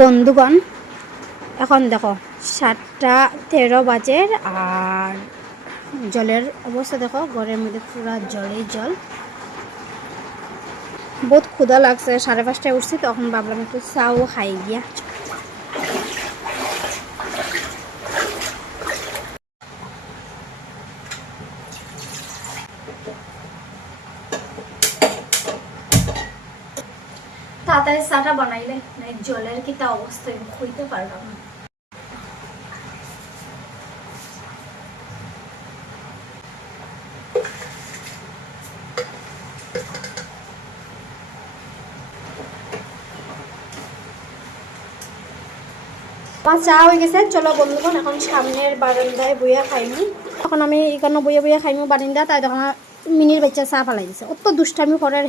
বন্ধুগণ, এখন দেখো 7:13 বাজে আর জলের অবস্থা দেখো, ঘরের মধ্যে পুরা জলেই জল। বহুত ক্ষুধা লাগছে, 5:30টায় উঠছি, তখন ভাবলাম একটু চাও খাই গিয়া। তাড়াতাড়ি চাটা বানাইলে জলের কিতা অবস্থা হইতে পারলাম না। আমার চা হয়ে গেছে, চলো বন্ধুগণ এখন সামনের বারান্দায় বইয়া খাইনি। এখন আমি এখানে বইয়া বইয়া খাইমু বারান্দা, তাই তখন মিনির বাচ্চা চা ফালাই দিছে, অত দুষ্টামি করার